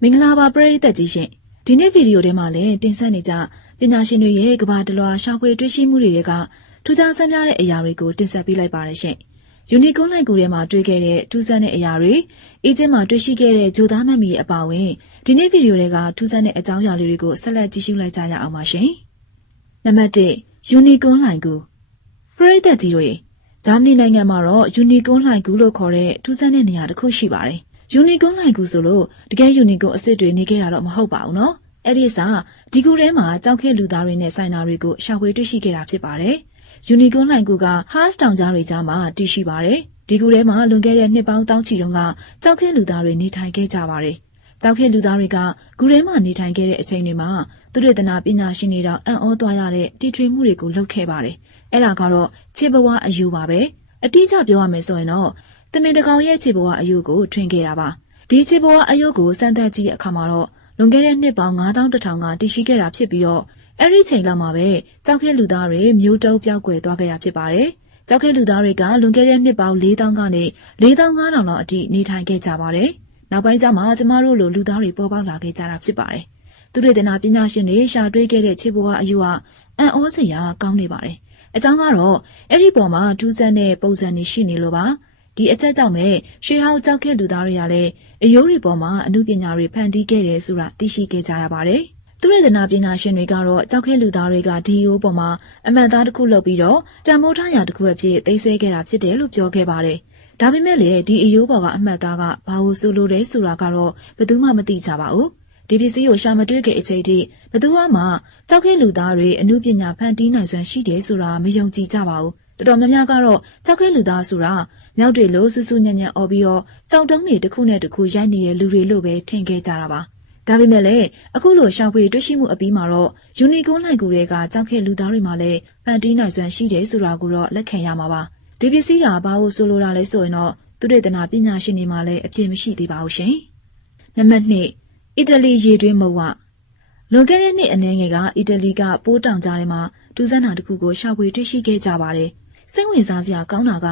မင်္ဂလာပါပရိသတ်ကြီးရှင်ဒီနေ့ဗီဒီယိုထဲမှာလည်းတင်ဆက်နေကြပညာရှင်တွေရဲ့ကမ္ဘာတလွှာရှာဖွေတွေ့ရှိမှုတွေကထူးခြားဆန်းပြတဲ့အရာတွေကိုတင်ဆက်ပေးလိုက်ပါတယ်ရှင်ယူနီကွန်းလိုက်ကူထဲမှာတွေ့ခဲ့တဲ့ထူးဆန်းတဲ့အရာတွေအီဂျစ်မှာတွေ့ရှိခဲ့တဲ့ဂျိုသားမတ်မီရဲ့အပါအဝင်ဒီနေ့ဗီဒီယိုတွေကထူးဆန်းတဲ့အကြောင်းအရာတွေကိုဆက်လက်ကြည့်ရှုလိုက်ကြရအောင်ပါရှင်နံပါတ်1ယူနီကွန်းလိုက်ကူပရိသတ်ကြီးတွေဂျာမနီနိုင်ငံမှာတော့ယူနီကွန်းလိုက်ကူလို့ခေါ်တဲ့ထူးဆန်းတဲ့နေရာတစ်ခုရှိပါတယ်ယူနီကွန်းလိုက်ကူဆိုလို့တကယ်ယူနီကွန်းအစ်စ်တွေနေခဲ့တာတော့မဟုတ်ပါဘူးနော်အဲ့ဒီစားဒီကူထဲမှာကြောက်ခဲလူသားတွေနဲ့ဆိုင်နာတွေကိုရှာဖွေတွေ့ရှိခဲ့တာဖြစ်ပါတယ်ယူနီကွန်းလိုက်ကူကဟားစ်တောင်ကြားတွေကြားမှာတည်ရှိပါတယ်ဒီကူထဲမှာလွန်ခဲ့တဲ့နှစ်ပေါင်းတောင်းချီတုန်းကကြောက်ခဲလူသားတွေနေထိုင်ခဲ့ကြပါတယ်ကြောက်ခဲလူသားတွေကကူထဲမှာနေထိုင်ခဲ့တဲ့အချိန်တွေမှာသူတို့တနာပညာရှင်တွေတော့အံ့ဩသွားရတဲ့တီထွင်မှုတွေကိုလုပ်ခဲ့ပါတယ်အဲ့ဒါကတော့ခြေဘဝအယူပါပဲအတိအကျပြောရမယ်ဆိုရင်တော့တမင်တကောင်ရဲ့ခြေဘဝအယုကိုထွင်ခဲ့တာပါဒီခြေဘဝအယုကိုစမ်းသပ်ကြည့်တဲ့အခါမှာတော့လွန်ခဲ့တဲ့နှစ်ပေါင်း9100ကတည်ရှိခဲ့တာဖြစ်ပြီးတော့အဲ့ဒီချိန်လောက်မှာပဲကြောက်ခဲလူသားတွေမျိုးတုံးပြောက်ကွယ်သွားခဲ့တာဖြစ်ပါတယ်ကြောက်ခဲလူသားတွေကလွန်ခဲ့တဲ့နှစ်ပေါင်း4000ကနေ4500လောက်အထိနေထိုင်ခဲ့ကြပါတယ်နောက်ပိုင်းကျမှကျမတို့လိုလူသားတွေပေါ်ပေါက်လာခဲ့ကြတာဖြစ်ပါတယ်သူတွေတနာပညာရှင်တွေရှာတွေ့ခဲ့တဲ့ခြေဘဝအယုကအံ့ဩစရာကောင်းနေပါတယ်အကြောင်းကတော့အဲ့ဒီပေါ်မှာထူးဆန်းတဲ့ပုံစံတွေရှိနေလို့ပါဒီအချက်ကြောင့်ပဲရှေးဟောင်းကြောက်ခဲလူသားတွေကလည်းအယိုးတွေပေါ်မှာအမှုပညာတွေဖန်တီးခဲ့တယ်ဆိုတာသိရှိခဲ့ကြရပါတယ်။သူရဒနာပညာရှင်တွေကတော့ကြောက်ခဲလူသားတွေကဒီယိုးပေါ်မှာအမှန်သားတစ်ခုလုပ်ပြီးတော့တန်ဖိုးထားရာတစ်ခုအဖြစ်သိသိခဲ့တာဖြစ်တယ်လို့ပြောခဲ့ပါတယ်။ဒါပေမဲ့လည်းဒီအယိုးပေါ်ကအမှန်သားကဘာလို့ဆိုလိုတယ်ဆိုတာကတော့ဘယ်သူမှမသိကြပါဘူး။ဒီပစ္စည်းကိုရှာမတွေ့ခင်အချိန်ထိဘယ်သူမှကြောက်ခဲလူသားတွေအမှုပညာဖန်တီးနိုင်စွမ်းရှိတယ်ဆိုတာမယုံကြည်ကြပါဘူး။တော်တော်များများကတော့ကြောက်ခဲလူသားဆိုတာမြောက်တွေလို့စူးစူးညံ့ညံ့អော်ပြီးတော့ကြောက်တုံးတွေတစ်ခုနဲ့တစ်ခုရိုက်နေတဲ့လူတွေလို့ပဲထင်ခဲ့ကြတာပါဒါပေမဲ့လည်းအခုလိုရှာဖွေတွေ့ရှိမှုအပြီးမှာတော့ယူနီကွန်းလိုက်ကူတွေကကြောက်ခဲလူသားတွေမှာလည်းဖန်တီးနိုင်စွမ်းရှိတယ်ဆိုတာကိုတော့လက်ခံရမှာပါဒီပစ္စည်းကဘာလို့ဆိုလိုတာလဲဆိုရင်တော့သူတေသနာပညာရှင်တွေမှာလည်းအပြည့်မရှိသေးပါဘူးရှင်နံပါတ်2အီတလီရေတွင်းမုတ်ဝလွန်ခဲ့တဲ့နှစ်အနည်းငယ်ကအီတလီကပိုးတောင်ကြားထဲမှာဒူးစန်းတာတစ်ခုကိုရှာဖွေတွေ့ရှိခဲ့ကြပါတယ်စိတ်ဝင်စားစရာကောင်းတာက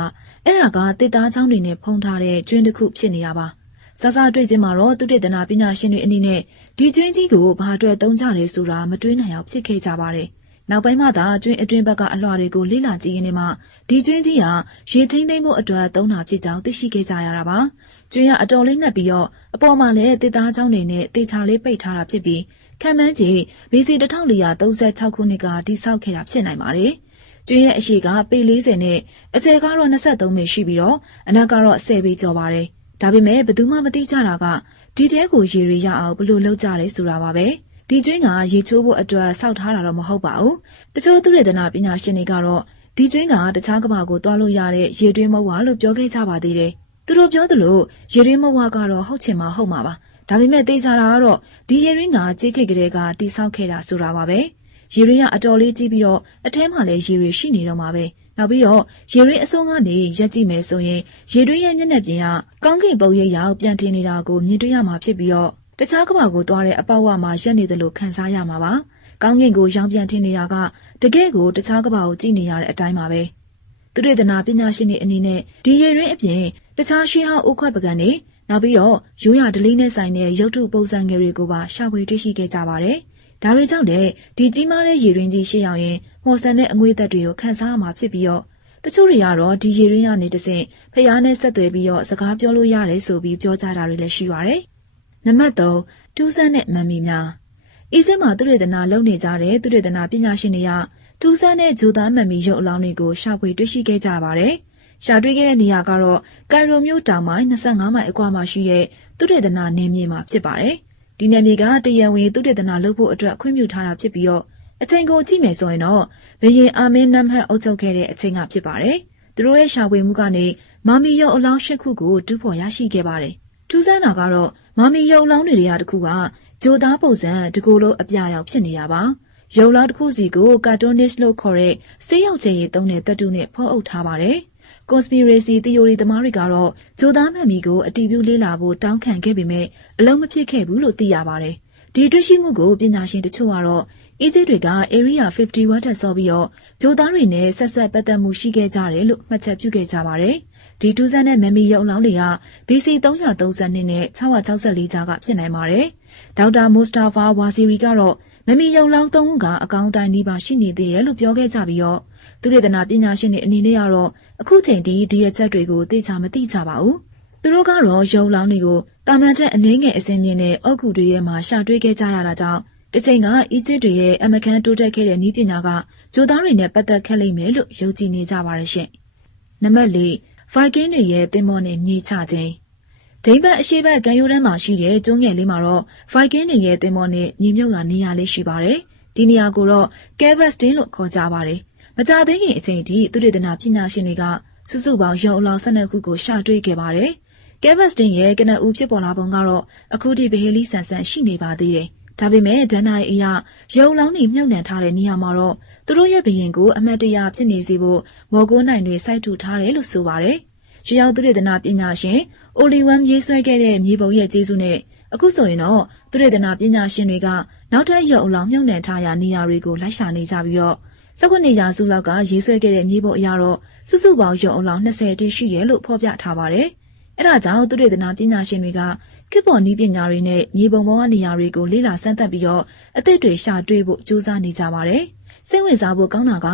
အဲ့ဒါကတစ်သားချောင်းတွေနဲ့ဖုံးထားတဲ့ကျွန်းတစ်ခုဖြစ်နေတာပါ။စတွေ့ချင်းမှာတော့သူတေသနာပညာရှင်တွေအနေနဲ့ဒီကျွန်းကြီးကိုဘာအတွက်သုံးကြလဲဆိုတာမတွေးနိုင်အောင်ဖြစ်ခဲ့ကြပါတယ်။နောက်ပိုင်းမှသာကျွန်းအတွင်းဘက်ကအလွှာတွေကိုလေ့လာကြည့်ရင်းနဲ့မှဒီကျွန်းကြီးဟာရေထိန်းသိမ်းမှုအတွက်သုံးတာဖြစ်ကြောင်းသိရှိခဲ့ကြရတာပါ။ကျွန်းကအတော်လေးနှက်ပြီးတော့အပေါ်မှာလည်းတစ်သားချောင်းတွေနဲ့တေချာလေးပိတ်ထားတာဖြစ်ပြီးခံမှန်းကြည့် BC 1436ခုနှစ်ကတည်ဆောက်ခဲ့တာဖြစ်နိုင်ပါတယ်။ကျွန်းရဲ့အရှိကပေ40နဲ့အကျယ်ကတော့23ပေရှိပြီးတော့အနက်ကတော့10ပေကျော်ပါတယ်။ဒါပေမဲ့ဘယ်သူမှမသိကြတာကဒီတဲကိုရေတွေရအောင်ဘယ်လိုလုပ်ကြလဲဆိုတာပါပဲ။ဒီကျွန်းကရေချိုးဖို့အတွက်ဆောက်ထားတာတော့မဟုတ်ပါဘူး။တချို့သူရဒနာပညာရှင်တွေကတော့ဒီကျွန်းကတခြားကမ္ဘာကိုတွားလို့ရတဲ့ရေတွင်းမုတ်ဝါလို့ပြောခဲ့ကြပါသေးတယ်။သူတို့ပြောသလိုရေတွင်းမုတ်ဝါကတော့ဟုတ်ချင်မှဟုတ်မှာပါ။ဒါပေမဲ့သိကြတာကတော့ဒီရေတွင်းကကြေးခိတ်ကလေးကတိဆောက်ခဲ့တာဆိုတာပါပဲ။ရေရင်းကအတော်လေးကြီးပြီးတော့အထဲမှာလည်းရေတွေရှိနေတော့မှာပဲနောက်ပြီးတော့ရေရင်းအစုံကနေရက်ကြည့်မယ်ဆိုရင်ရေတွေရဲ့မျက်နှာပြင်ကကောင်းကင်ပုံရိပ်ရောက်ပြန်တင်နေတာကိုမြင်တွေ့ရမှာဖြစ်ပြီးတော့တခြားကမ္ဘာကိုသွားတဲ့အပေါက်ဝမှာရက်နေတယ်လို့ခံစားရမှာပါကောင်းကင်ကိုရောင်ပြန်တင်နေတာကတကယ်ကိုတခြားကမ္ဘာကိုကြည့်နေရတဲ့အတိုင်းပါပဲသူတေသနာပညာရှင်တွေအနေနဲ့ဒီရေရင်းအပြင်တခြားရှေးဟောင်းအိုးခွက်ပကံတွေနောက်ပြီးတော့ရိုးရာဒလိနဲ့ဆိုင်တဲ့ရုပ်ထုပုံစံငယ်တွေကိုပါရှာဖွေတွေ့ရှိခဲ့ကြပါတယ်ဒါတွေကြောင့်လည်းဒီကြီးမားတဲ့ရေရင်းကြီးရှိအောင်ရင်မော်ဆန်တဲ့အငွေသက်တွေကိုခန်းစားရမှာဖြစ်ပြီးတော့တချို့တွေကတော့ဒီရေရင်းကနေတဆင့်ဖျားနဲ့ဆက်သွယ်ပြီးတော့စကားပြောလို့ရတယ်ဆိုပြီးပြောကြတာတွေလည်းရှိပါတယ်။နံပါတ်3ထူးဆန်းတဲ့မမ်မီများအီဇစ်မှာသူရဒနာလုံနေကြတဲ့သူရဒနာပညာရှင်တွေကထူးဆန်းတဲ့ဂျိုသားမမ်မီရုပ်အလောင်းတွေကိုရှာဖွေတွေ့ရှိခဲ့ကြပါတယ်။ရှာတွေ့ခဲ့တဲ့နေရာကတော့ကိုင်ရိုမြို့တောင်ပိုင်း25မိုင်အကွာမှာရှိတဲ့သူရဒနာနယ်မြေမှာဖြစ်ပါတယ်။ဒီနယ်မြေကတရံဝင်သူတေသနာလုပ်ဖို့အတွက်ခွင့်ပြုထားတာဖြစ်ပြီးတော့အချိန်ကိုကြည့်မယ်ဆိုရင်တော့ဘယင်အာမင်းနမ်ဟတ်အုပ်ချုပ်ခဲ့တဲ့အချိန်ကဖြစ်ပါတယ်။သူတို့ရဲ့ရှာဖွေမှုကနေမာမီရုပ်အလောင်း၈ခုကိုတူးဖော်ရရှိခဲ့ပါတယ်။ထူးဆန်းတာကတော့မာမီရုပ်အလောင်းတွေကတခုကဂျိုသားပုံစံတကူလုံးအပြာရောင်ဖြစ်နေတာပါ။ရုပ်လောင်းတစ်ခုစီကိုကာတွန်းနစ်လို့ခေါ်တဲ့ဆေးရုပ်ချည်ရည်သုံးတဲ့သတ္တုနဲ့ဖော်အုပ်ထားပါတယ်။ conspiracy theory သမားတွေကတော့ဂျိုသားမမ်မီကိုအတီးပြုလေ့လာဖို့တောင်းခံခဲ့ပေမဲ့အလုံးမဖြစ်ခဲ့ဘူးလို့သိရပါတယ်။ဒီတွေ့ရှိမှုကိုပညာရှင်တချို့ကတော့အီဂျစ်တွေက Area 51 ထက်စောပြီးတော့ဂျိုသားတွေနဲ့ဆက်ဆက်ပတ်သက်မှုရှိခဲ့ကြတယ်လို့မှတ်ချက်ပြုခဲ့ကြပါတယ်။ ဒီထူးဆန်းတဲ့မမီရုပ်အလောင်းတွေက BC 332နဲ့664ကြားကဖြစ်နိုင်ပါတယ်။ဒေါက်တာမိုစတာဖာဝါစီရီကတော့မမီရုပ်လောင်း3ခုကအကောင်းတိုင်းနှီးပါရှိနေသေးတယ်လို့ပြောခဲ့ကြပြီးတော့သူရတနာပညာရှင်တွေအနေနဲ့ကတော့အခုချိန်ထိဒီအချက်တွေကိုသိချာမသိကြပါဘူး။သူတို့ကတော့ရုပ်လောင်းတွေကိုတာမန်ထက်အနည်းငယ်အစင်းမြင့်နဲ့အုတ်ဂူတွေရဲ့မှာရှာတွေ့ခဲ့ကြရတာကြောင့်တစ်ချိန်ကအီဂျစ်တွေရဲ့အမကန်တိုးတက်ခဲ့တဲ့နည်းပညာကဂျိုသားတွေနဲ့ပတ်သက်ခဲ့လိမ့်မယ်လို့ယုံကြည်နေကြပါရဲ့ရှင်။နံပါတ်4 Viking တွေရဲ့သင်္ဘောနဲ့မြေချခြင်းဒိန်းဘတ်အရှိဘက်ကမ်းရိုးတန်းမှာရှိတဲ့ကျွန်းငယ်လေးမှာတော့ Viking တွေရဲ့သင်္ဘောနဲ့မြေမြုပ်လာနေရာလေးရှိပါတယ်။ဒီနေရာကိုတော့ Kevestin လို့ခေါ်ကြပါတယ်။မကြာသေးခင်အချိန်ထိသူတေသနာပညာရှင်တွေကစုစုပေါင်းရုပ်အလောင်း12ခုကိုရှာတွေ့ခဲ့ပါတယ်။ Kevestin ရဲ့ကနဦးဖြစ်ပေါ်လာပုံကတော့အခုထိဗဟေလိဆန်ဆန်ရှိနေပါသေးတယ်။ဒါပေမဲ့ဒဏ္ဍာရီအရရုပ်အလောင်းတွေမြုပ်နှံထားတဲ့နေရာမှာတော့သူတို့ရဲ့ဘရင်ကိုအမတ်တရဖြစ်နေစေဖို့မော်ကိုးနိုင်တွေစိုက်ထူထားတယ်လို့ဆိုပါတယ်။ရေရောက်သူတေသနာပညာရှင်အိုလီဝမ်ရေးဆွဲခဲ့တဲ့မြေပုံရဲ့ကျေးဇူးနဲ့အခုဆိုရင်တော့သူတေသနာပညာရှင်တွေကနောက်ထပ်ရုပ်အလောင်းမြုပ်နှံထားရာနေရာတွေကိုလိုက်ရှာနေကြပြီးတော့19ရာစုလောက်ကရေးဆွဲခဲ့တဲ့မြေပုံအရတော့စုစုပေါင်းရုပ်အလောင်း20တိရှိတယ်လို့ဖော်ပြထားပါတယ်။အဲဒါကြောင့်သူတေသနာပညာရှင်တွေကခေတ်ပေါ်နည်းပညာတွေနဲ့မြေပုံပေါ်ကနေရာတွေကိုလေ့လာစမ်းသပ်ပြီးတော့အသစ်တွေရှာတွေ့ဖို့ကြိုးစားနေကြပါတယ်။စိတ်ဝင်စားဖို့ကောင်းတာက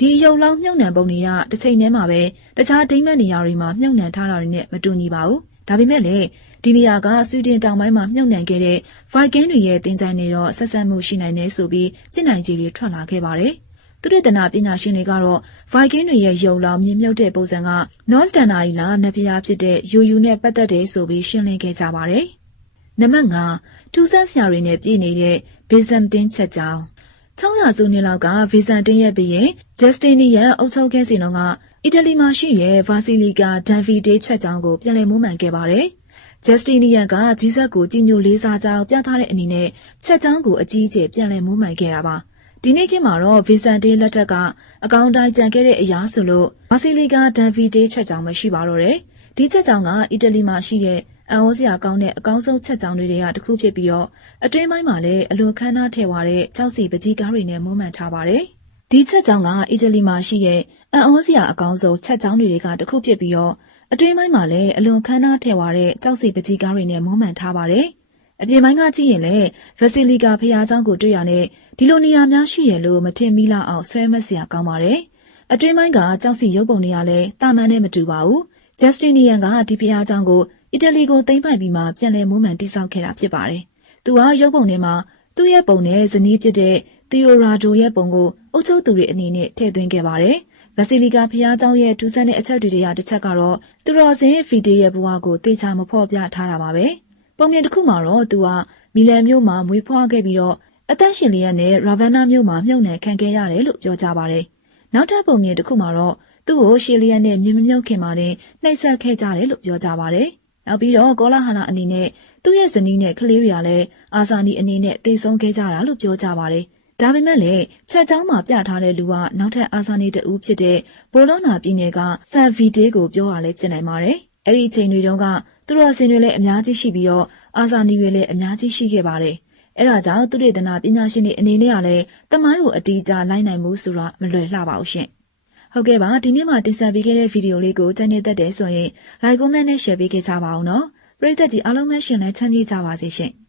ဒီရုပ်လောင်းမြုပ်နှံပုံတွေကတစ်ချိန်တည်းမှာပဲတခြားဒိမ့်မက်နေရာတွေမှာမြုပ်နှံထားတာတွေနဲ့မတူညီပါဘူး။ဒါပေမဲ့လည်းဒီနေရာကဆွီဒင်တောင်ပိုင်းမှာမြုပ်နှံခဲ့တဲ့ Viking တွေရဲ့တင်ကြိုင်နေတော့ဆက်ဆက်မှုရှိနိုင်တယ်ဆိုပြီးစစ်နိုင်ကြီးတွေထွက်လာခဲ့ပါတယ်။သူတေသနာပညာရှင်တွေကတော့ Viking တွေရဲ့ရုပ်လောင်းမြင်မြုပ်တဲ့ပုံစံက Norse တန်နာရီလာနဖျားဖြစ်တဲ့ယူယူနဲ့ပတ်သက်တယ်ဆိုပြီးရှင်းလင်းခဲ့ကြပါတယ်။နံပါတ်5ထူးဆန်းစရာတွေနဲ့ပြည့်နေတဲ့ Byzantine ချက်ကြောင်း600စုနှစ်လောက်ကဗီဇန်တင်းရဲ့ဘုရင်ဂျက်စတီနီယန်အုပ်ချုပ်ခဲ့စဉ်တုန်းကအီတလီမှာရှိတဲ့ဗာစီလီကာဒန်ဗီဒေးချက်ကြောင်းကိုပြန်လည်မွမ်းမံခဲ့ပါတယ်။ဂျက်စတီနီယန်ကဂျီဇက်ကိုကြီးညိုလေးစားကြောင်းပြသတဲ့အနေနဲ့ချက်ကြောင်းကိုအကြီးအကျယ်ပြန်လည်မွမ်းမံခဲ့တာပါ။ဒီနေ့ခေတ်မှာတော့ဗီဇန်တင်းလက်ထက်ကအကောင့်တိုင်းကျန်ခဲ့တဲ့အရာဆိုလို့ဗာစီလီကာဒန်ဗီဒေးချက်ကြောင်းမရှိပါတော့တယ်။ဒီချက်ကြောင်းကအီတလီမှာရှိတဲ့အံ့ဩစရာကောင်းတဲ့အကောင်းဆုံးချက်ကြောင်းတွေကတစ်ခုဖြစ်ပြီးတော့အတွင်းပိုင်းမှာလည်းအလွန်ခမ်းနားထည့်ဝါတဲ့ကြောက်စီပကြီးကားတွေနဲ့မွမ်းမံထားပါတယ်။ဒီချက်ကြောင်းကအီတလီမှာရှိတဲ့အံ့ဩစရာအကောင်းဆုံးချက်ကြောင်းတွေကတစ်ခုဖြစ်ပြီးတော့အတွင်းပိုင်းမှာလည်းအလွန်ခမ်းနားထည့်ဝါတဲ့ကြောက်စီပကြီးကားတွေနဲ့မွမ်းမံထားပါတယ်။အပြင်ပိုင်းကကြည့်ရင်လည်းဗက်ဆီလီကာဖျားเจ้าကိုတွေ့ရတဲ့ဒီလိုနေရာများရှိရလို့မထင်မိလောက်အောင်ဆွဲမစရာကောင်းပါတယ်။အတွင်းပိုင်းကကြောက်စီရုပ်ပုံတွေကလည်းတာမန်နဲ့မတူပါဘူး။ဂျက်စတီနီယန်ကဒီဖျားเจ้าကိုအီတလီကိုသိမ်းပိုက်ပြီးမှပြန်လည်မွမ်းမံတည်ဆောက်ခဲ့တာဖြစ်ပါတယ်။သူဟာရုပ်ပုံထဲမှာသူ့ရဲ့ပုံနဲ့ဇနီးဖြစ်တဲ့သီယိုရာဒိုရဲ့ပုံကိုအုပ်ချုပ်သူတွေအနေနဲ့ထည့်သွင်းခဲ့ပါတယ်။ဗက်ဆီလီကာဖျားเจ้าရဲ့ထူးဆန်းတဲ့အချက်တွေတစ်ချက်ကတော့သူတော်စင်ဖီတေရဲ့ဘဝကိုသေချာမဖော်ပြထားတာပါပဲ။ပုံမြင်တစ်ခုမှာတော့သူဟာမီလန်မြို့မှာမွေးဖွားခဲ့ပြီးတော့အသက်ရှင်လျက်နဲ့ရာဗန်နာမြို့မှာမြုပ်နှံခံခဲ့ရတယ်လို့ပြောကြပါတယ်။နောက်ထပ်ပုံမြင်တစ်ခုမှာတော့သူ့ကိုရှီလီယန်နဲ့မြေမမြုပ်ခင်မှာတင်နှိပ်စက်ခဲ့ကြတယ်လို့ပြောကြပါတယ်။နောက်ပြီးတော့ကောလာဟလာအနေနဲ့သူ့ရဲ့ဇနီးနဲ့ကလေးတွေကလည်းအာဇာနီအနေနဲ့တေဆုံးခဲ့ကြတာလို့ပြောကြပါတယ်။ဒါပေမဲ့လည်းချက်ချောင်းမှာပြထားတဲ့လူကနောက်ထပ်အာဇာနီတဦးဖြစ်တဲ့ဘိုလောနာပြည်နယ်ကဆန်ဗီတေးကိုပြောရလဲဖြစ်နိုင်ပါတယ်။အဲ့ဒီအချိန်တွေတုန်းကသူတော်စင်တွေလည်းအများကြီးရှိပြီးတော့အာဇာနီတွေလည်းအများကြီးရှိခဲ့ပါတယ်။အဲ့ဒါကြောင့်သူတေသနာပညာရှင်တွေအနေနဲ့ကလည်းတမိုင်းကိုအတီးအကျလိုက်နိုင်မှုဆိုတာမလွယ်လှပါဘူးရှင်။ဟုတ်ကဲ့ပါဒီနေ့မှတင်ဆက်ပေးခဲ့တဲ့ဗီဒီယိုလေးကိုကြိုက်နေတတ်တယ်ဆိုရင် like comment နဲ့ share ပေးခဲ့ကြပါအောင်နော်ပရိသတ်ကြီးအားလုံးပဲရှင်လည်းချမ်းမြေ့ကြပါစေရှင်။